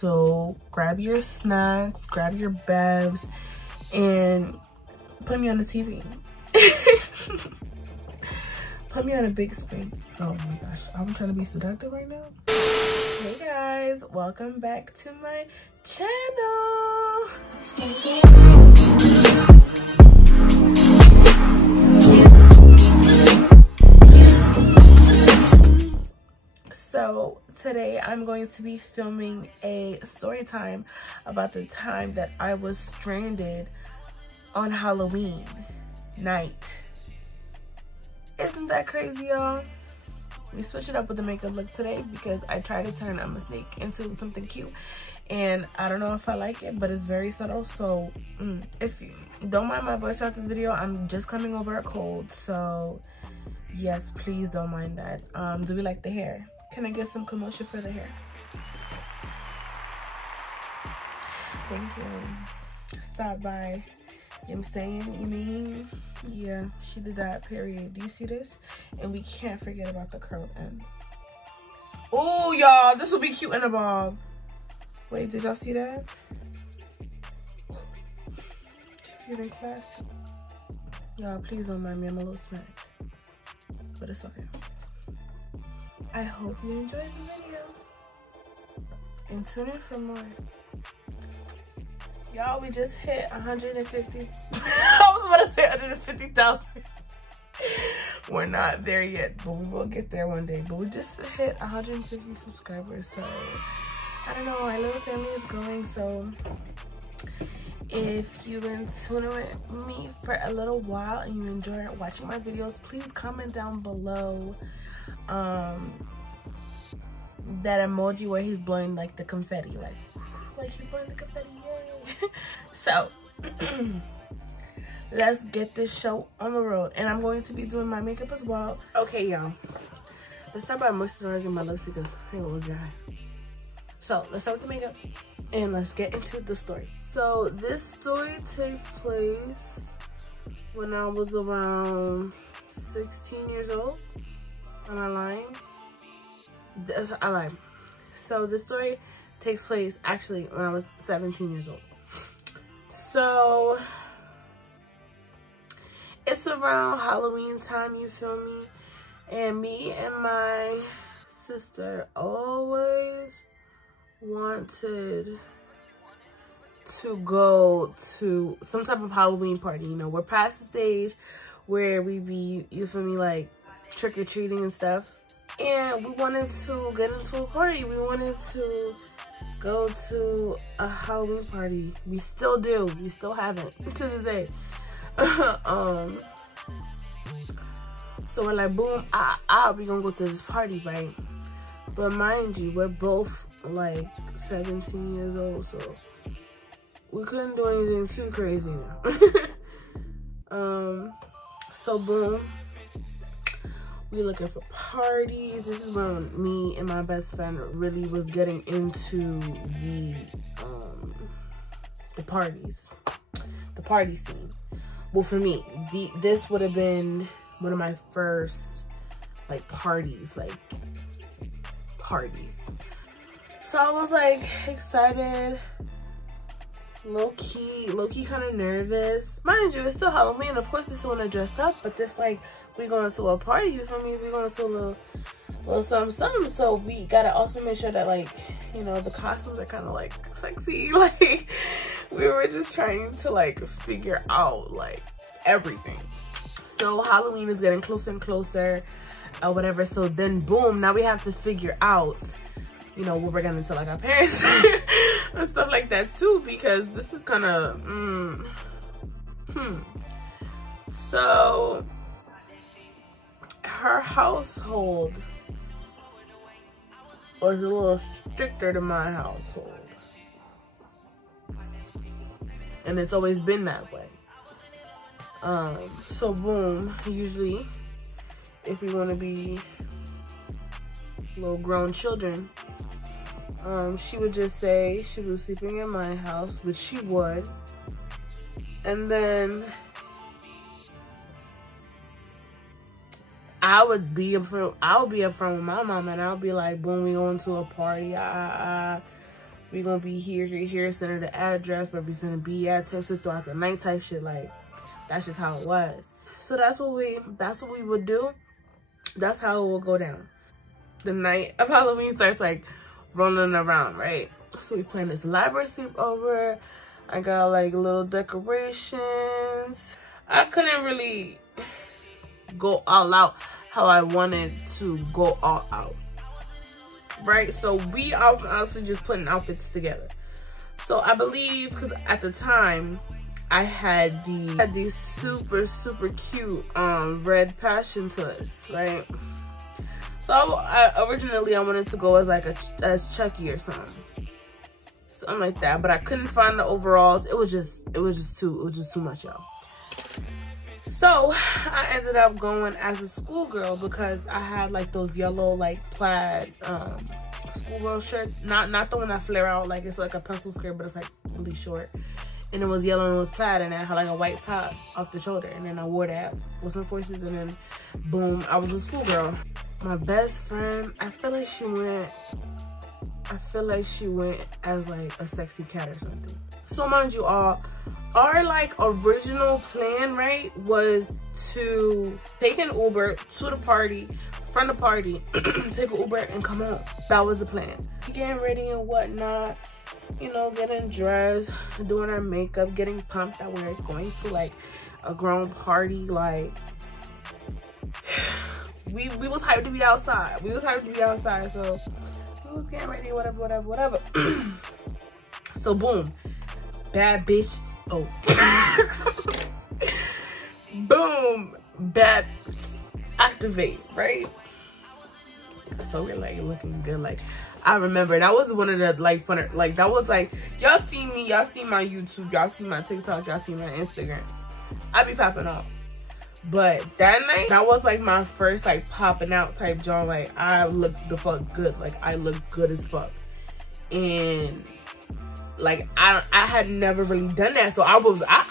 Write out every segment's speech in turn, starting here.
So grab your snacks, grab your bevs, and put me on the TV. Put me on a big screen. Oh my gosh, I'm trying to be seductive right now. Hey guys, welcome back to my channel. So today I'm going to be filming a story time about the time that I was stranded on Halloween night. Isn't that crazy, y'all? We switched it up with the makeup look today because I tried to turn a snake into something cute, and I don't know if I like it, but it's very subtle. So if you don't mind my voice throughout this video, I'm just coming over a cold, so yes, please don't mind that. Do we like the hair? Can I get some commotion for the hair? Thank you. Stop by. I'm saying, you mean? Yeah, she did that, period. Do you see this? And we can't forget about the curled ends. Oh, y'all, this will be cute in a bob. Wait, did y'all see that? She's getting classy. Y'all, please don't mind me. I'm a little smacked, but it's okay. I hope you enjoyed the video, and tune in for more. Y'all, we just hit 150. I was about to say 150,000. We're not there yet, but we will get there one day. But we just hit 150 subscribers, so I don't know, our little family is growing. So if you've been tuning with me for a little while and you enjoy watching my videos, please comment down below that emoji where he's blowing like the confetti, like he's blowing the confetti, yay. So let's get this show on the road, and I'm going to be doing my makeup as well. Okay, y'all, let's start by moisturizing my lips because they're a little dry. So let's start with the makeup and let's get into the story. So this story takes place when I was around 16 years old. Am I lying? I lied. So this story takes place actually when I was 17 years old. So it's around Halloween time, you feel me? And me and my sister always wanted to go to some type of Halloween party. You know, we're past the stage where we be, you feel me, like trick-or-treating and stuff. And we wanted to get into a party. We wanted to go to a Halloween party. We still do. We still haven't to this day. So we're like, boom, we gonna go to this party, right? But mind you, we're both like 17 years old, so we couldn't do anything too crazy now. So boom, we looking for parties. This is when me and my best friend really was getting into the parties, the party scene. Well, for me, this would have been one of my first like parties. So I was like excited, low key kind of nervous. Mind you, it's still Halloween. Of course, we still want to dress up, but this like, we going to a party, you feel me? We going to a little something. So we gotta also make sure that, like, you know, the costumes are kind of like sexy. Like, we were just trying to like figure out like everything. So Halloween is getting closer and closer, or whatever. So then boom, now we have to figure out, you know, what we're gonna tell like our parents and stuff like that too, because this is kind of So her household was a little stricter than my household, and it's always been that way. So boom, usually if we want to be little grown children, she would just say she was sleeping in my house, which she would, and then I would be up front with my mom, and I would be like, boom, we going to a party, we gonna be here, send her the address where we gonna be at, text her throughout the night type shit. Like, that's just how it was. So that's what we would do. That's how it will go down. The night of Halloween starts like rolling around, right? So we plan this elaborate sleepover. I got like little decorations. I couldn't really go all out how I wanted to go all out, right? So we are also just putting outfits together. So I believe, because at the time I had these super cute red passion twists, right? So I originally wanted to go as Chucky or something like that, but I couldn't find the overalls. It was just too much, y'all. So I ended up going as a schoolgirl because I had like those yellow like plaid schoolgirl shirts, not the one that flare out, like it's like a pencil skirt, but it's like really short, and it was yellow and it was plaid, and I had like a white top off the shoulder, and then I wore that with some forces, and then boom, I was a schoolgirl. My best friend, I feel like she went as like a sexy cat or something. So mind you all, our like original plan, right, was to take an Uber to the party, from the party, take an Uber and come home. That was the plan. Getting ready and whatnot, you know, getting dressed, doing our makeup, getting pumped that we're going to like a grown party. Like, we was hyped to be outside. So we was getting ready, whatever. So boom, bad bitch. Oh, boom, bad activate, right? So we're like looking good. Like, I remember that was one of the like funner, like that was like, y'all see me, y'all see my YouTube, y'all see my TikTok, y'all see my Instagram. I be popping up. But that night, that was like my first like popping out type joint. Like, I looked the fuck good. Like, I looked good as fuck. And like, I had never really done that. So I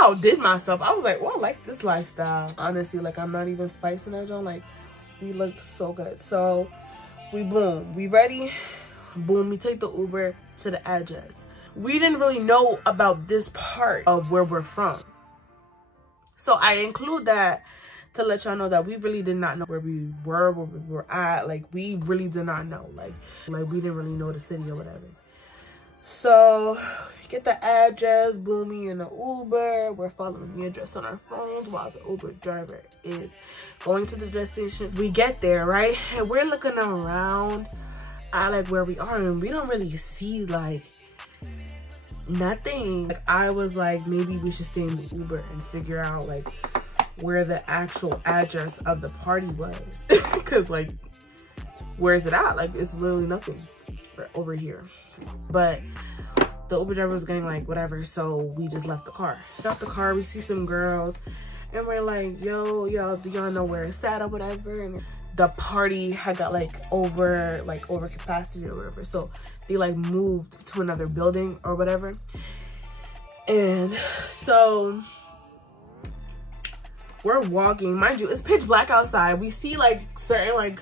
outdid myself. I was like, well, I like this lifestyle. Honestly, like, I'm not even spicing that joint. Like, we looked so good. So we ready. Boom, we take the Uber to the address. We didn't really know about this part of where we're from. So I include that to let y'all know that we really did not know where we were at. Like, we really did not know. Like we didn't really know the city or whatever. So get the address, boom, me in the Uber. We're following the address on our phones while the Uber driver is going to the destination. We get there, right? And we're looking around at like where we are, and we don't really see like nothing. Like, I was like, maybe we should stay in the Uber and figure out like where the actual address of the party was. Cause like, where is it at? Like, it's literally nothing over here. But the Uber driver was getting like whatever, so we just left the car. Got the car, we see some girls, and we're like, yo, do y'all know where it's at or whatever? And the party had got like over capacity or whatever, so they like moved to another building or whatever. And so we're walking, mind you, it's pitch black outside. We see like certain like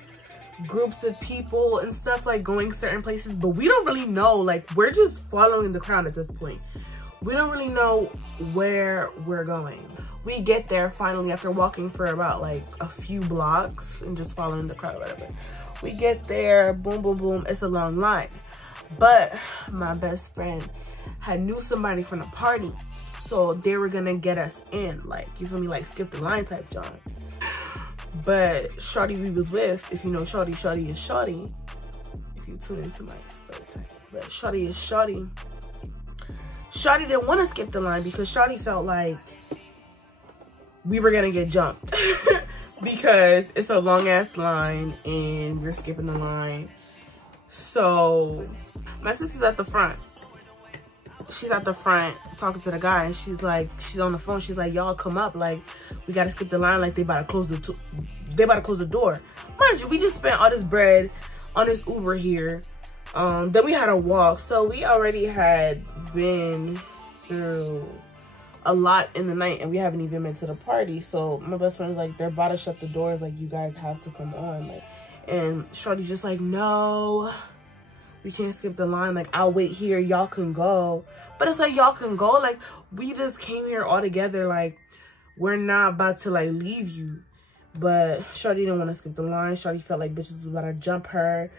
groups of people and stuff like going certain places, but we don't really know. Like, we're just following the crowd at this point. We don't really know where we're going. We get there finally after walking for about like a few blocks and just following the crowd or whatever. We get there, boom, boom, boom. It's a long line. But my best friend had knew somebody from the party, so they were gonna get us in, like, you feel me, like skip the line type job. But shorty we was with, if you know shorty is shorty, if you tune into my story time, but shorty is shorty. Shorty didn't want to skip the line because shorty felt like we were gonna get jumped because it's a long ass line and we're skipping the line. So my sister's at the front. She's at the front talking to the guy, and she's on the phone. She's like, y'all come up, like, we gotta skip the line, like they about to close the door. Mind you, we just spent all this bread on this Uber here. Then we had to walk, so we already had been through a lot in the night, and we haven't even been to the party. So my best friend was like, they're about to shut the doors, like, you guys have to come on. Like, and shorty just like, no, we can't skip the line. Like, I'll wait here, y'all can go. But it's like, y'all can go. Like, we just came here all together. Like, we're not about to, like, leave you. But Shawty didn't want to skip the line. Shawty felt like bitches was about to jump her.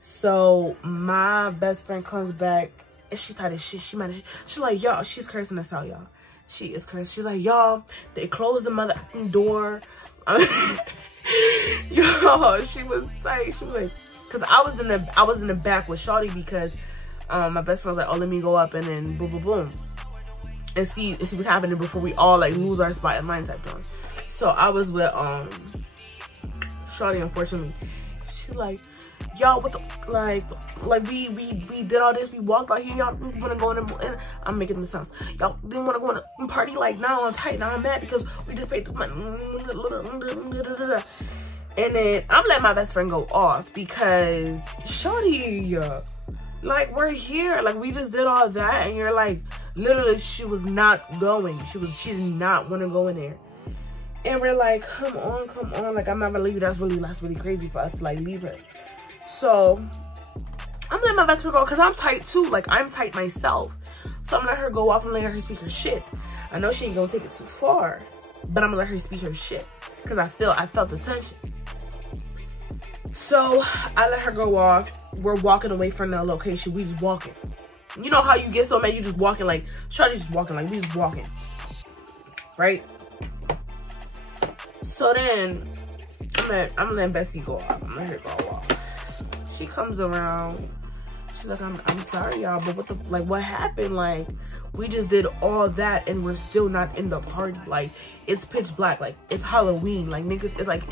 So my best friend comes back and she tired of shit. She mad as shit. She's like, y'all, she's cursing us out, y'all. She is cursing. She's like, y'all, they closed the mother door. Yo, she was tight. She was like, cause I was in the back with Shawty because my best friend was like, oh, let me go up and then boom, boom, boom, and see what's happening before we all like lose our spot in line type thing. So I was with Shawty, unfortunately. She's like, y'all, what the, like we did all this, we walked out here, y'all wanna go in and I'm making the sounds. Y'all didn't wanna go in a party, like now I'm tight, now I'm mad because we just paid the money. And then I'm letting my best friend go off because Shawty, like, we're here, like we just did all that and you're like, literally she was not going. She did not want to go in there. And we're like, come on, like I'm not gonna leave you. That's really crazy for us to like leave her. So I'm letting my best friend go because I'm tight too. Like I'm tight myself. So I'm gonna let her go off and let her speak her shit. I know she ain't gonna take it too far, but I'm gonna let her speak her shit because I felt the tension. So I let her go off. We're walking away from the location. We just walking. You know how you get so mad, you just walking, like Shawty just walking, like we just walking, right? So then I'm letting Bestie go off. I'm letting her go off. She comes around. She's like, I'm sorry, y'all, but what the, like, what happened? Like, we just did all that and we're still not in the party. Like, it's pitch black. Like, it's Halloween. Like, niggas, it's like,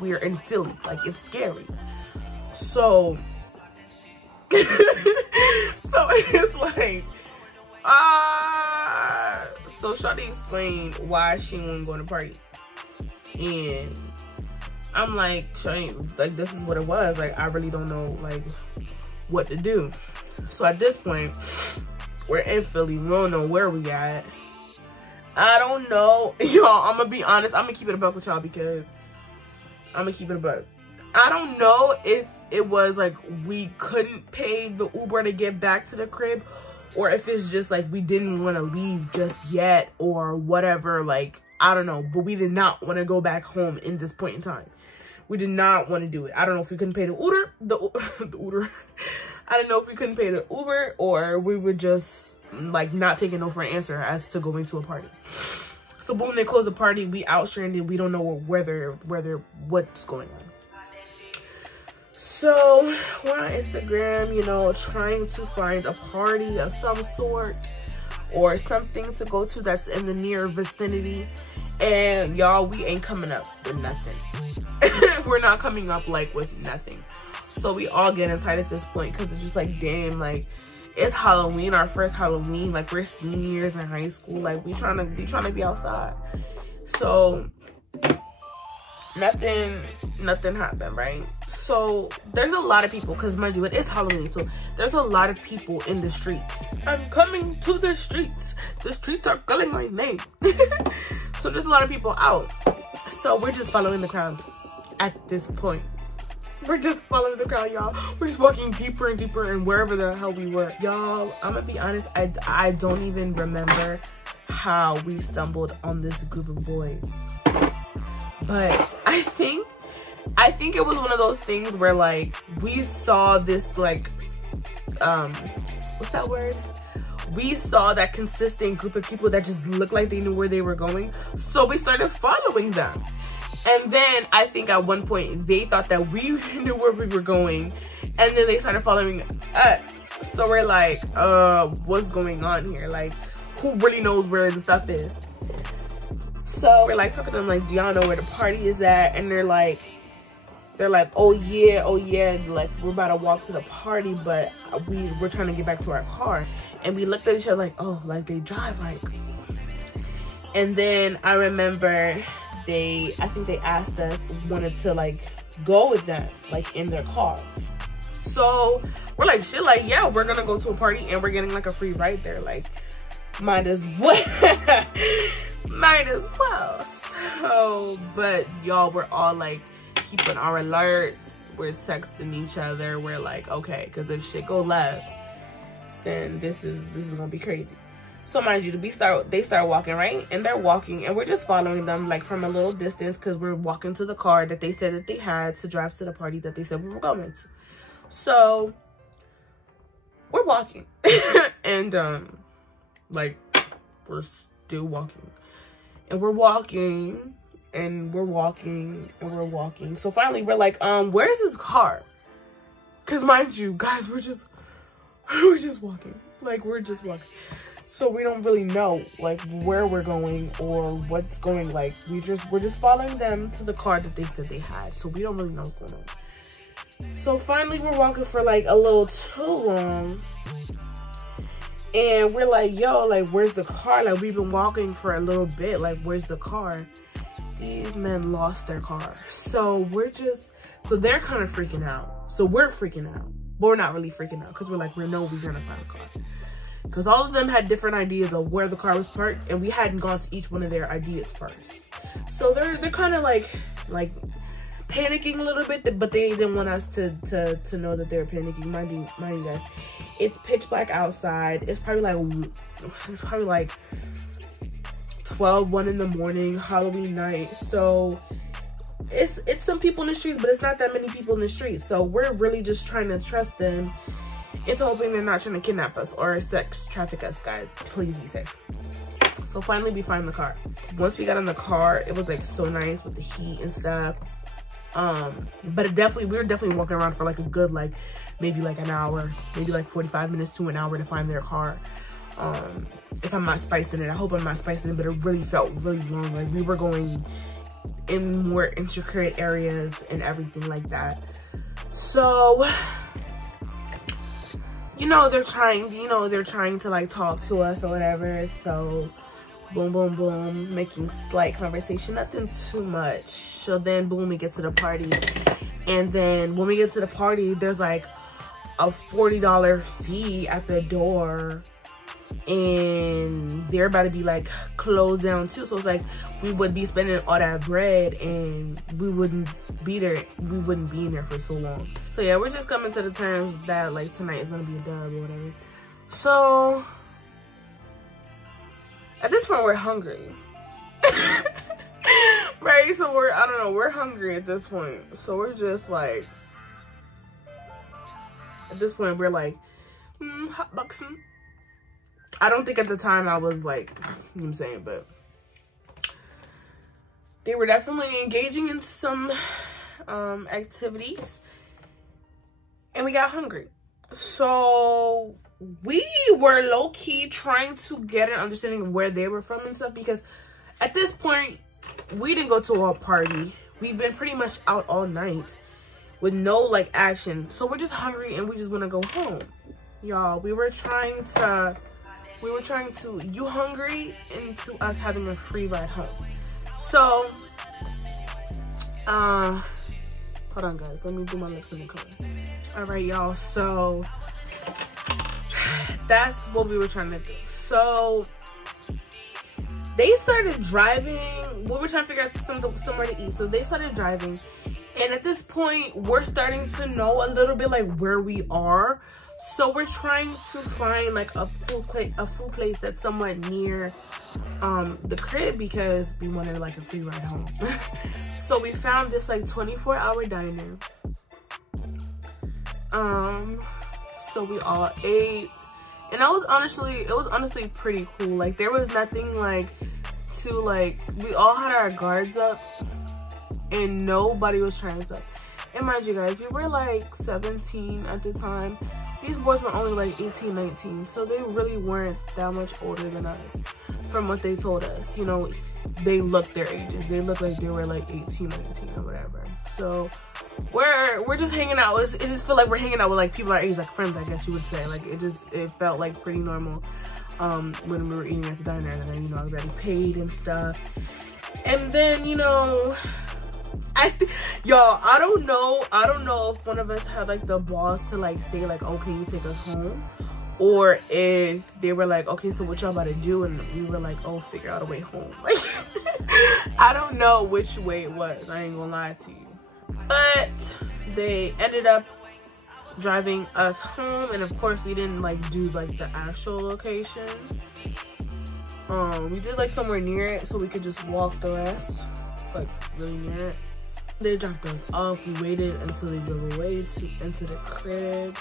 we're in Philly. Like, it's scary. So, so it's like, so Shawty explained why she wouldn't go to the party. And I'm like, Shawty, like, this is what it was. Like, I really don't know, like, what to do. So at this point, we're in Philly. We don't know where we at. I don't know. Y'all, I'm gonna be honest. I'm gonna keep it a buck with y'all because I'm gonna keep it a buck. I don't know if it was like we couldn't pay the Uber to get back to the crib, or if it's just like we didn't want to leave just yet or whatever. Like, I don't know, but we did not want to go back home in this point in time. We did not want to do it. I don't know if we couldn't pay the Uber, the Uber. I don't know if we couldn't pay the Uber or we were just like not taking no for an answer as to going to a party. So boom, they closed the party. We out stranded. We don't know whether what's going on. So we're on Instagram, you know, trying to find a party of some sort or something to go to that's in the near vicinity. And y'all, we ain't coming up with nothing. We're not coming up like with nothing. So we all get inside at this point because it's just like, damn, like it's Halloween, our first Halloween. Like we're seniors in high school. Like we trying to be outside. So nothing happened, right? So there's a lot of people because mind you, it is Halloween. So there's a lot of people in the streets. I'm coming to the streets. The streets are calling my name. So there's a lot of people out. So we're just following the crowd at this point. We're just following the crowd, y'all. We're just walking deeper and deeper and wherever the hell we were. Y'all, I'm gonna be honest, I don't even remember how we stumbled on this group of boys. But I think it was one of those things where like we saw this like what's that word? We saw that consistent group of people that just looked like they knew where they were going. So we started following them. And then I think at one point they thought that we knew where we were going. And then they started following us. So we're like, what's going on here? Like, who really knows where the stuff is? So we're like talking to them like, do y'all know where the party is at? And they're like, oh yeah, like we're about to walk to the party, but we're trying to get back to our car. And we looked at each other like, oh, like they drive like. And then I remember I think they asked us, wanted to like go with them, like in their car. So we're like, shit, like, yeah, we're gonna go to a party and we're getting like a free ride there. Like, might as well. Might as well. So, but y'all, we're all like keeping our alerts. we're texting each other. We're like, okay, because if shit go left, then this is gonna be crazy. So mind you, they start walking, right? And they're walking, and we're just following them like from a little distance, because we're walking to the car that they said that they had to drive to the party that they said we were going to. So we're walking and like we're still walking, and we're walking, and we're walking, and we're walking. So finally we're like, where's his car? Because mind you guys, we're just walking, like we're just walking. So we don't really know like where we're going or what's going. Like we're just following them to the car that they said they had. So we don't really know what's going on. So finally we're walking for like a little too long. And we're like, yo, like where's the car? Like we've been walking for a little bit. Like where's the car? These men lost their car. So they're kind of freaking out. So we're freaking out. But we're not really freaking out because we're like, we know we're gonna find a car. Because all of them had different ideas of where the car was parked, and we hadn't gone to each one of their ideas first. So they're kind of like panicking a little bit, but they didn't want us to know that they were panicking. Mind you guys, it's pitch black outside. It's probably like 1 in the morning, Halloween night. So it's some people in the streets, but it's not that many people in the streets. So we're really just trying to trust them. It's hoping they're not trying to kidnap us or sex traffic us, guys. Please be safe. So finally we find the car. Once we got in the car, it was like so nice with the heat and stuff. But we were definitely walking around for like a good, like maybe like an hour, maybe like 45 minutes to an hour to find their car. If I'm not spicing it, I hope I'm not spicing it, but it really felt really long. Like we were going in more intricate areas and everything like that. So they're trying to like talk to us or whatever. So boom, boom, boom, making slight conversation, nothing too much. So then boom, we get to the party. And then when we get to the party, there's like a $40 fee at the door. And they're about to be like closed down too. So it's like we would be spending all that bread and we wouldn't be in there for so long. So yeah, we're just coming to the terms that like tonight is gonna be a dub or whatever. So at this point we're hungry. Right? So we're hungry at this point. So we're just like, at this point we're like, hot boxing. I don't think at the time I was like, you know what I'm saying, but they were definitely engaging in some activities, and we got hungry. So we were low-key trying to get an understanding of where they were from and stuff, because at this point, we didn't go to a party. We've been pretty much out all night with no like action. So we're just hungry and we just want to go home. Y'all, we were trying to, you hungry into us having a free ride home. So, hold on guys, let me do my lips in the color. All right, y'all, so that's what we were trying to do. So they started driving. We were trying to figure out somewhere to eat. So they started driving. And at this point, we're starting to know a little bit like where we are. So we're trying to find like a food place that's somewhat near the crib, because we wanted like a free ride home. So we found this like 24-hour diner. So we all ate, and it was honestly pretty cool. Like there was nothing like to like, we all had our guards up and nobody was trying stuff. And mind you guys, we were like 17 at the time. These boys were only like 18, 19. So they really weren't that much older than us from what they told us. You know, they looked their ages. They looked like they were like 18, 19 or whatever. So we're just hanging out. It just feel like we're hanging out with like people our age, like friends, I guess you would say. Like it felt like pretty normal when we were eating at the diner. And then, you know, I already paid and stuff. And then, you know, y'all, I don't know if one of us had like the balls to like say like, oh, can you take us home? Or if they were like, okay, so what y'all about to do? And we were like, oh, figure out a way home. Like, I don't know which way it was. I ain't gonna lie to you. But they ended up driving us home, and of course we didn't like do like the actual location. We did like somewhere near it so we could just walk the rest, like really near it. They dropped us off. We waited until they drove away into the crib,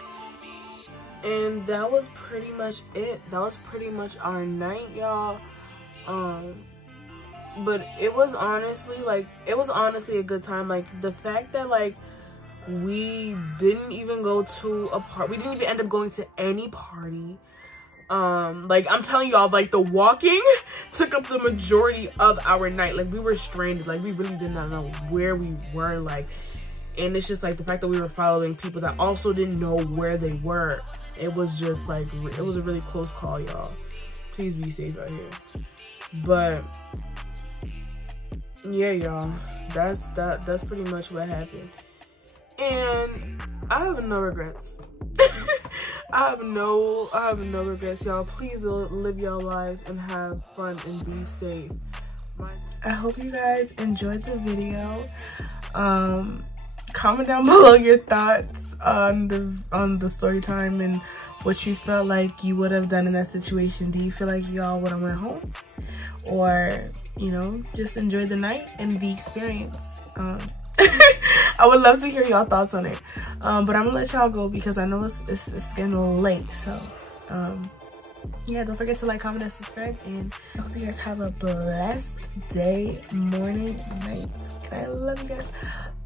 and that was pretty much it. That was pretty much our night, y'all. But it was honestly a good time. Like the fact that like we didn't even go to a party, we didn't even end up going to any party. Like I'm telling y'all, like the walking took up the majority of our night. Like we were stranded, like we really did not know where we were, like, and it's just like the fact that we were following people that also didn't know where they were. It was just like, it was a really close call, y'all. Please be safe out here. But yeah, y'all, that's pretty much what happened, and I have no regrets. I have no regrets, y'all. Please live your lives and have fun and be safe. I hope you guys enjoyed the video. Comment down below your thoughts on the story time and what you felt like you would have done in that situation. Do you feel like y'all would have went home, or you know, just enjoy the night and the experience? I would love to hear y'all thoughts on it. But I'm gonna let y'all go because I know it's getting late. So yeah, don't forget to like, comment, and subscribe, and I hope you guys have a blessed day, morning, night, and I love you guys.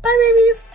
Bye, babies.